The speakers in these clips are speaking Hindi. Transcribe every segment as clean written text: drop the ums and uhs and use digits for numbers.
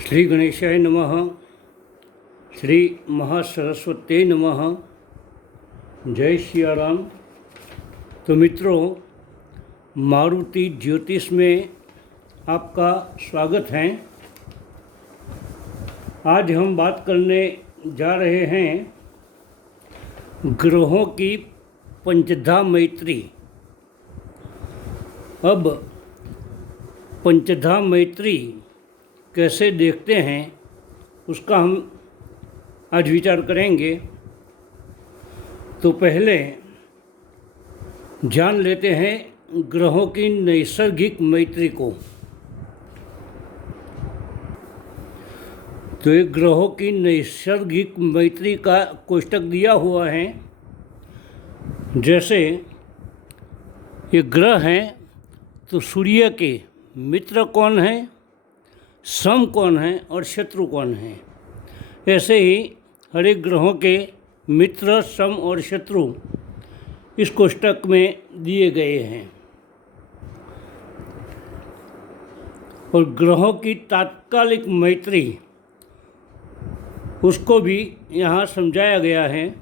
श्री गणेशाय नमः। श्री महासरस्वती नमः। जय सिया राम। तो मित्रों, मारुति ज्योतिष में आपका स्वागत है। आज हम बात करने जा रहे हैं ग्रहों की पंचधा मैत्री। अब पंचधा मैत्री कैसे देखते हैं उसका हम आज विचार करेंगे। तो पहले जान लेते हैं ग्रहों की नैसर्गिक मैत्री को। तो एक ग्रहों की नैसर्गिक मैत्री का कोष्टक दिया हुआ है। जैसे ये ग्रह हैं तो सूर्य के मित्र कौन है, सम कौन है और शत्रु कौन है। ऐसे ही हर एक ग्रहों के मित्र, सम और शत्रु इस कोष्टक में दिए गए हैं। और ग्रहों की तात्कालिक मैत्री उसको भी यहाँ समझाया गया है।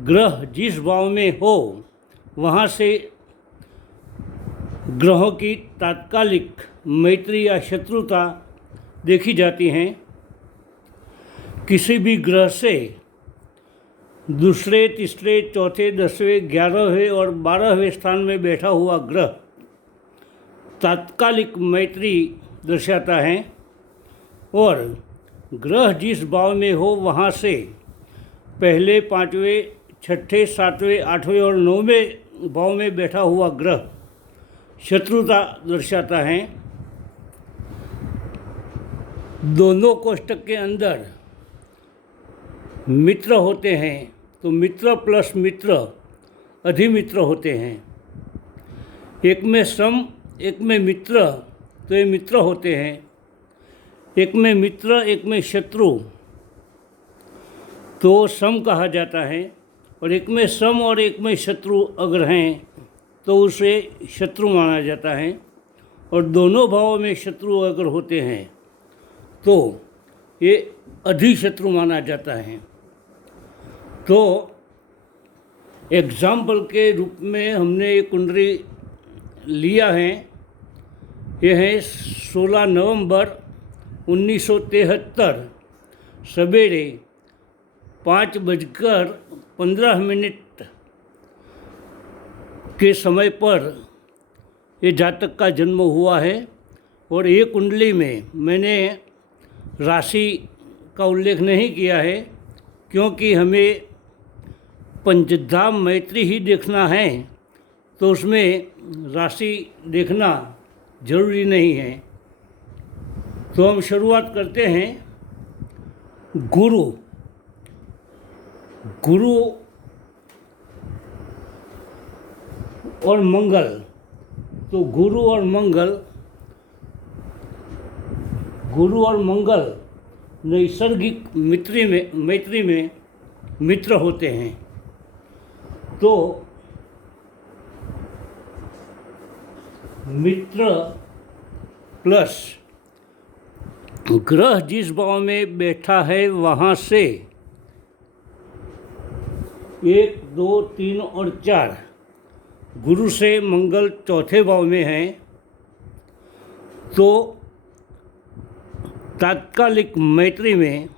ग्रह जिस भाव में हो वहाँ से ग्रहों की तात्कालिक मैत्री या शत्रुता देखी जाती हैं। किसी भी ग्रह से दूसरे, तीसरे, चौथे, 10वें, 11वें और 12वें स्थान में बैठा हुआ ग्रह तात्कालिक मैत्री दर्शाता है। और ग्रह जिस भाव में हो वहाँ से पहले, 5वें, 6ठे, 7वें, 8वें और 9वें भाव में बैठा हुआ ग्रह शत्रुता दर्शाता है। दोनों कोष्टक के अंदर मित्र होते हैं तो मित्र प्लस मित्र अधिमित्र होते हैं। एक में सम, एक में मित्र, तो ये मित्र होते हैं। एक में मित्र, एक में शत्रु, तो सम कहा जाता है। और एक में सम और एक में शत्रु अगर हैं तो उसे शत्रु माना जाता है। और दोनों भावों में शत्रु अगर होते हैं तो ये अधिशत्रु माना जाता है। तो एग्जाम्पल के रूप में हमने एक कुंडली लिया है। यह है 16 नवंबर 1973 सवेरे 5:15 के समय पर ये जातक का जन्म हुआ है। और ये कुंडली में मैंने राशि का उल्लेख नहीं किया है, क्योंकि हमें पंचधा मैत्री ही देखना है, तो उसमें राशि देखना जरूरी नहीं है। तो हम शुरुआत करते हैं। गुरु और मंगल। तो गुरु और मंगल नैसर्गिक मैत्री में मित्र होते हैं। तो मित्र प्लस ग्रह जिस भाव में बैठा है वहाँ से 1, 2, 3 और 4 गुरु से मंगल चौथे भाव में है। तो तात्कालिक मैत्री में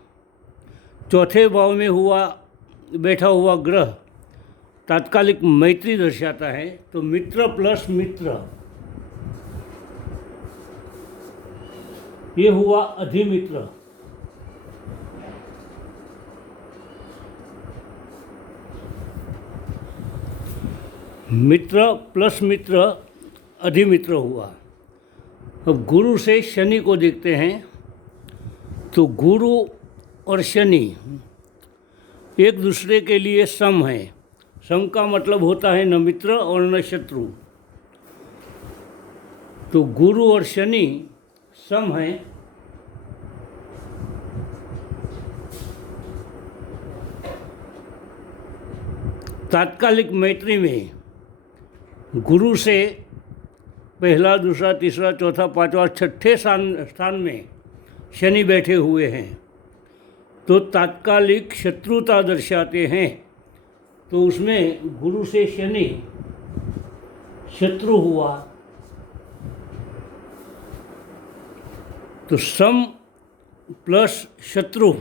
चौथे भाव में बैठा हुआ ग्रह तात्कालिक मैत्री दर्शाता है। तो मित्र प्लस मित्र ये हुआ अधिमित्र। मित्र प्लस मित्र अधिमित्र हुआ। अब गुरु से शनि को देखते हैं। तो गुरु और शनि एक दूसरे के लिए सम है। सम का मतलब होता है न मित्र और न शत्रु। तो गुरु और शनि सम है। तात्कालिक मैत्री में गुरु से पहला, दूसरा, तीसरा, चौथा, पांचवा, छठे स्थान में शनि बैठे हुए हैं तो तात्कालिक शत्रुता दर्शाते हैं। तो उसमें गुरु से शनि शत्रु हुआ, तो सम प्लस शत्रु,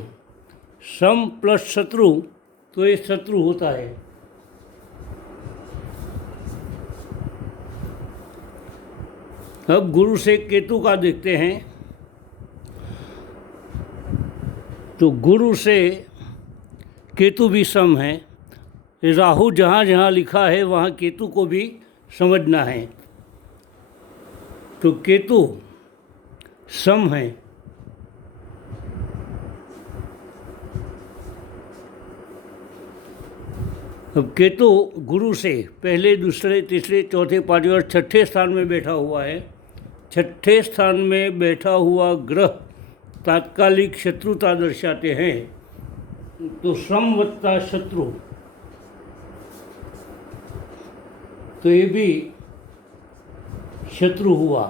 सम प्लस शत्रु, तो ये शत्रु होता है। अब गुरु से केतु का देखते हैं। तो गुरु से केतु भी सम है। राहु जहाँ जहाँ लिखा है वहाँ केतु को भी समझना है। तो केतु सम है। अब केतु गुरु से पहले, दूसरे, तीसरे, चौथे, पांचवें और छठे स्थान में बैठा हुआ है। छठे स्थान में बैठा हुआ ग्रह तात्कालिक शत्रुता दर्शाते हैं। तो सम वत्ता शत्रु, तो ये भी शत्रु हुआ।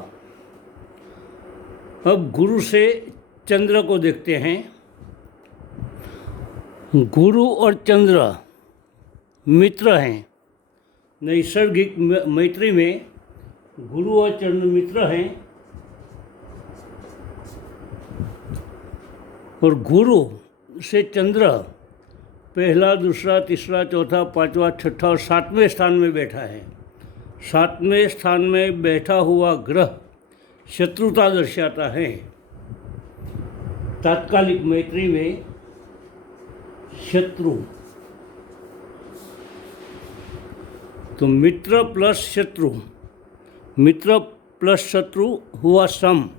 अब गुरु से चंद्र को देखते हैं। गुरु और चंद्र मित्र हैं। नैसर्गिक मैत्री में गुरु और चंद्र मित्र हैं। और गुरु से चंद्र पहला, दूसरा, तीसरा, चौथा, पांचवा, छठा और सातवें स्थान में बैठा है। सातवें स्थान में बैठा हुआ ग्रह शत्रुता दर्शाता है। तात्कालिक मैत्री में शत्रु, तो मित्र प्लस शत्रु, मित्र प्लस शत्रु हुआ सम।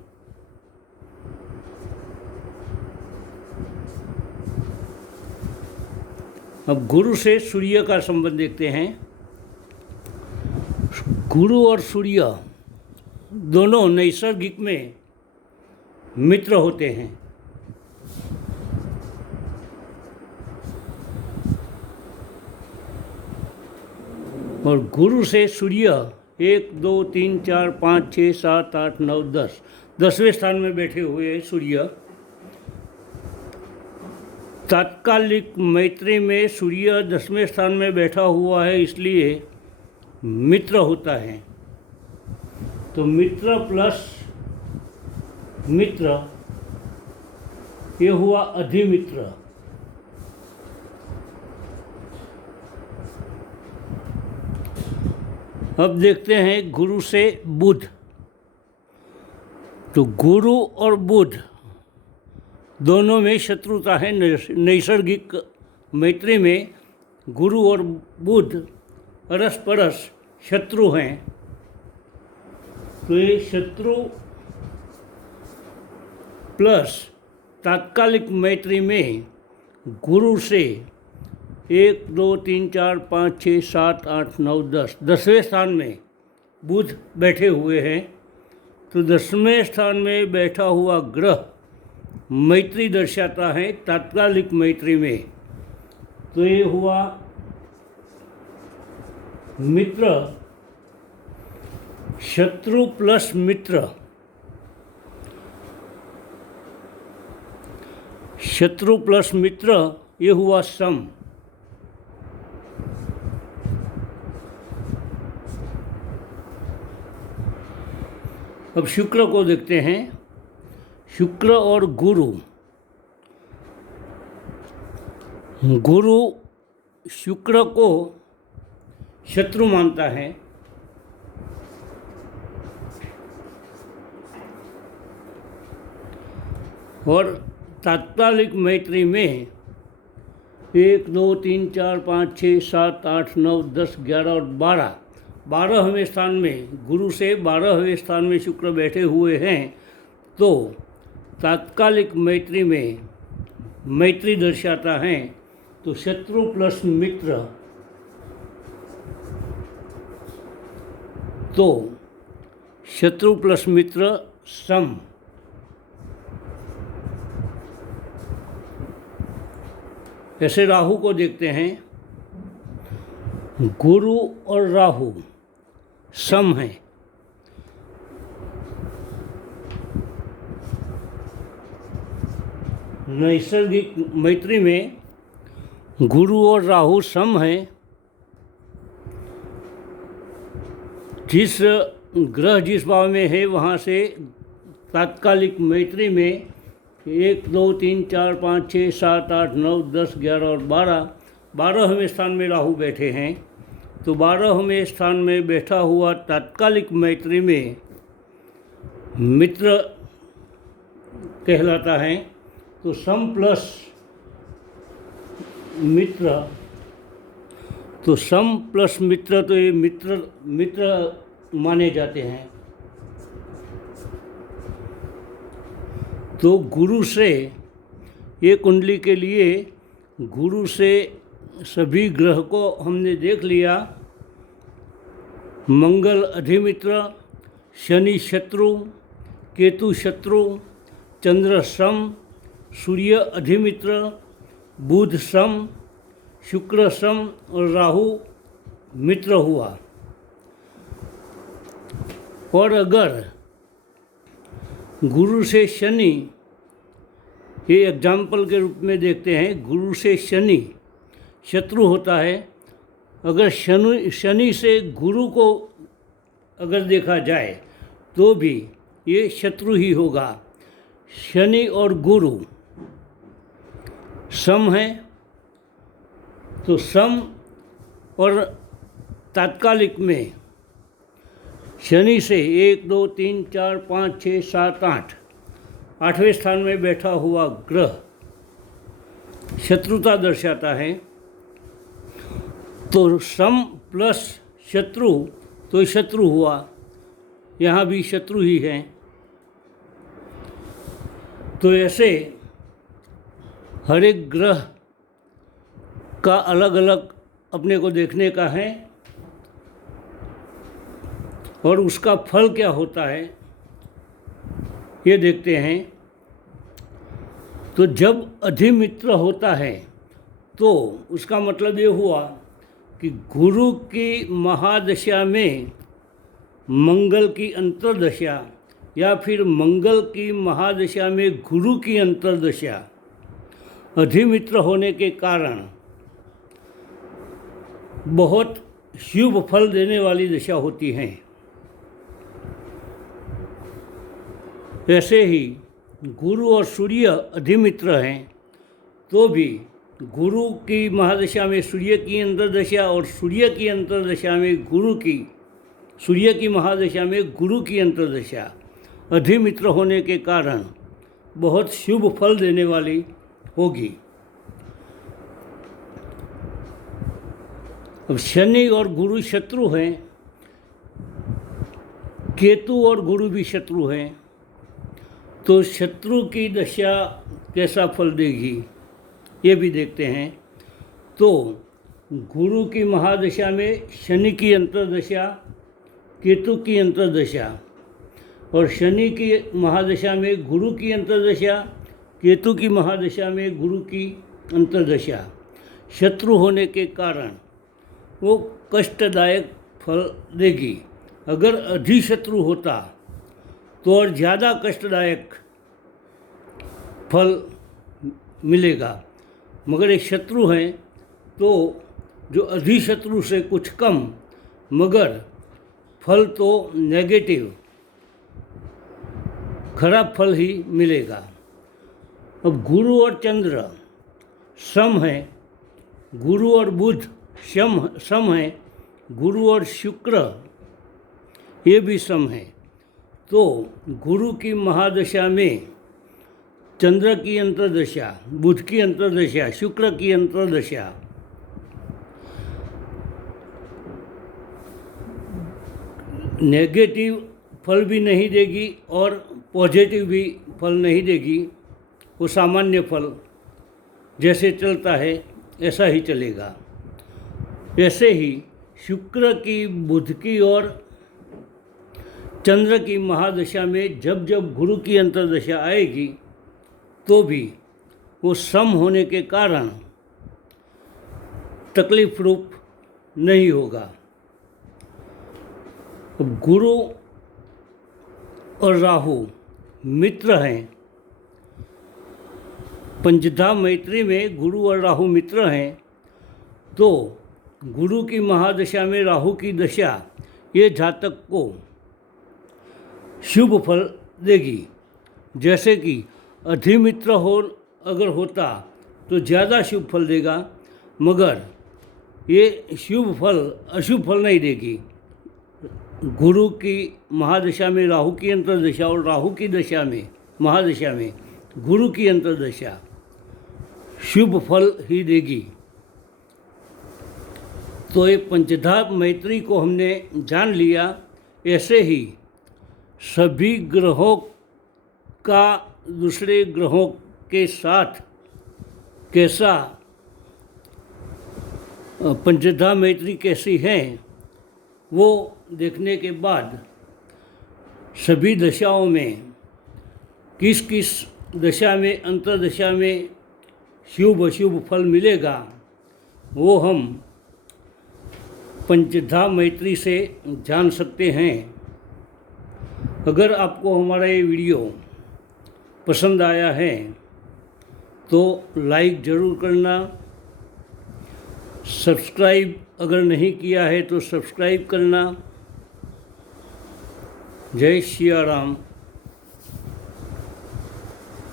अब गुरु से सूर्य का संबंध देखते हैं। गुरु और सूर्य दोनों नैसर्गिक में मित्र होते हैं। और गुरु से सूर्य 1, 2, 3, 4, 5, 6, 7, 8, 9, 10, 10वें स्थान में बैठे हुए हैं सूर्य। तात्कालिक मैत्री में सूर्य 10वें स्थान में बैठा हुआ है, इसलिए मित्र होता है। तो मित्र प्लस मित्र, ये हुआ अधिमित्र। अब देखते हैं गुरु से बुध। तो गुरु और बुध दोनों में शत्रुता है। नैसर्गिक मैत्री में गुरु और बुध परस्पर शत्रु हैं। तो ये शत्रु प्लस तात्कालिक मैत्री में गुरु से 1, 2, 3, 4, 5, 6, 7, 8, 9, 10, 10वें स्थान में बुध बैठे हुए हैं। तो 10वें स्थान में बैठा हुआ ग्रह मैत्री दर्शाता है तात्कालिक मैत्री में। तो ये हुआ मित्र, शत्रु प्लस मित्र, शत्रु प्लस मित्र, ये हुआ सम। अब शुक्र को देखते हैं। शुक्र और गुरु, गुरु शुक्र को शत्रु मानता है। और तात्कालिक मैत्री में 1, 2, 3, 4, 5, 6, 7, 8, 9, 10, 11 और 12वें स्थान में गुरु से 12वें स्थान में शुक्र बैठे हुए हैं। तो तात्कालिक मैत्री में मैत्री दर्शाता है। तो शत्रु प्लस मित्र, तो शत्रु प्लस मित्र सम। ऐसे राहु को देखते हैं। गुरु और राहु सम है। नैसर्गिक मैत्री में गुरु और राहु सम हैं। जिस ग्रह जिस भाव में है वहाँ से तात्कालिक मैत्री में 1 2 3 4 5 6 7 8 9 10 11 और 12वें स्थान में राहु बैठे हैं। तो 12वें स्थान में बैठा हुआ तात्कालिक मैत्री में मित्र कहलाता है। तो सम प्लस मित्र, तो सम प्लस मित्र, तो ये मित्र माने जाते हैं। तो गुरु से ये कुंडली के लिए गुरु से सभी ग्रह को हमने देख लिया। मंगल अधिमित्र, शनि शत्रु, केतु शत्रु, चंद्र सम, सूर्य अधिमित्र, बुध सम, शुक्र सम और राहु मित्र हुआ। और अगर गुरु से शनि, ये एग्जाम्पल के रूप में देखते हैं, गुरु से शनि शत्रु होता है। अगर शनि से गुरु को अगर देखा जाए तो भी ये शत्रु ही होगा। शनि और गुरु सम है, तो सम और तात्कालिक में शनि से 1 2 3 4 5 6 7 8 8वें स्थान में बैठा हुआ ग्रह शत्रुता दर्शाता है। तो सम प्लस शत्रु, तो शत्रु हुआ, यहाँ भी शत्रु ही है। तो ऐसे हर एक ग्रह का अलग अलग अपने को देखने का है और उसका फल क्या होता है ये देखते हैं। तो जब अधिमित्र होता है तो उसका मतलब ये हुआ कि गुरु की महादशा में मंगल की अंतर्दशा या फिर मंगल की महादशा में गुरु की अंतर्दशा अधिमित्र होने के कारण बहुत शुभ फल देने वाली दशा होती हैं। ऐसे ही गुरु और सूर्य अधिमित्र हैं तो भी गुरु की महादशा में सूर्य की अंतर्दशा और सूर्य की अंतर्दशा में गुरु की, सूर्य की महादशा में गुरु की अंतर्दशा अधिमित्र होने के कारण बहुत शुभ फल देने वाली होगी। अब शनि और गुरु शत्रु हैं, केतु और गुरु भी शत्रु हैं, तो शत्रु की दशा कैसा फल देगी ये भी देखते हैं। तो गुरु की महादशा में शनि की अंतर्दशा, केतु की अंतर्दशा और शनि की महादशा में गुरु की अंतर्दशा, केतु की महादशा में गुरु की अंतर्दशा शत्रु होने के कारण वो कष्टदायक फल देगी। अगर अधिशत्रु होता तो और ज़्यादा कष्टदायक फल मिलेगा, मगर एक शत्रु हैं तो जो अधिशत्रु से कुछ कम मगर फल तो नेगेटिव खराब फल ही मिलेगा। अब गुरु और चंद्र सम है, गुरु और बुध सम है, गुरु और शुक्र ये भी सम है। तो गुरु की महादशा में चंद्र की अंतर्दशा, बुध की अंतर्दशा, शुक्र की अंतर्दशा नेगेटिव फल भी नहीं देगी और पॉजिटिव भी फल नहीं देगी। वो सामान्य फल जैसे चलता है ऐसा ही चलेगा। ऐसे ही शुक्र की, बुध की और चंद्र की महादशा में जब जब गुरु की अंतर्दशा आएगी तो भी वो सम होने के कारण तकलीफ रूप नहीं होगा। अब गुरु और राहु मित्र हैं पंचधा मैत्री में गुरु और राहु मित्र हैं, तो गुरु की महादशा में राहु की दशा ये जातक को शुभ फल देगी। जैसे कि अधिमित्र हो अगर होता तो ज़्यादा शुभ फल देगा, मगर ये शुभ फल अशुभ फल नहीं देगी। गुरु की महादशा में राहु की अंतर्दशा और राहु की दशा में महादशा में गुरु की अंतर्दशा शुभ फल ही देगी। तो ये पंचधा मैत्री को हमने जान लिया। ऐसे ही सभी ग्रहों का दूसरे ग्रहों के साथ कैसा पंचधा मैत्री कैसी है वो देखने के बाद सभी दशाओं में किस किस दशा में अंतर्दशा में शुभ अशुभ फल मिलेगा वो हम पंचधा मैत्री से जान सकते हैं। अगर आपको हमारा ये वीडियो पसंद आया है तो लाइक ज़रूर करना, सब्सक्राइब अगर नहीं किया है तो सब्सक्राइब करना। जय सिया राम।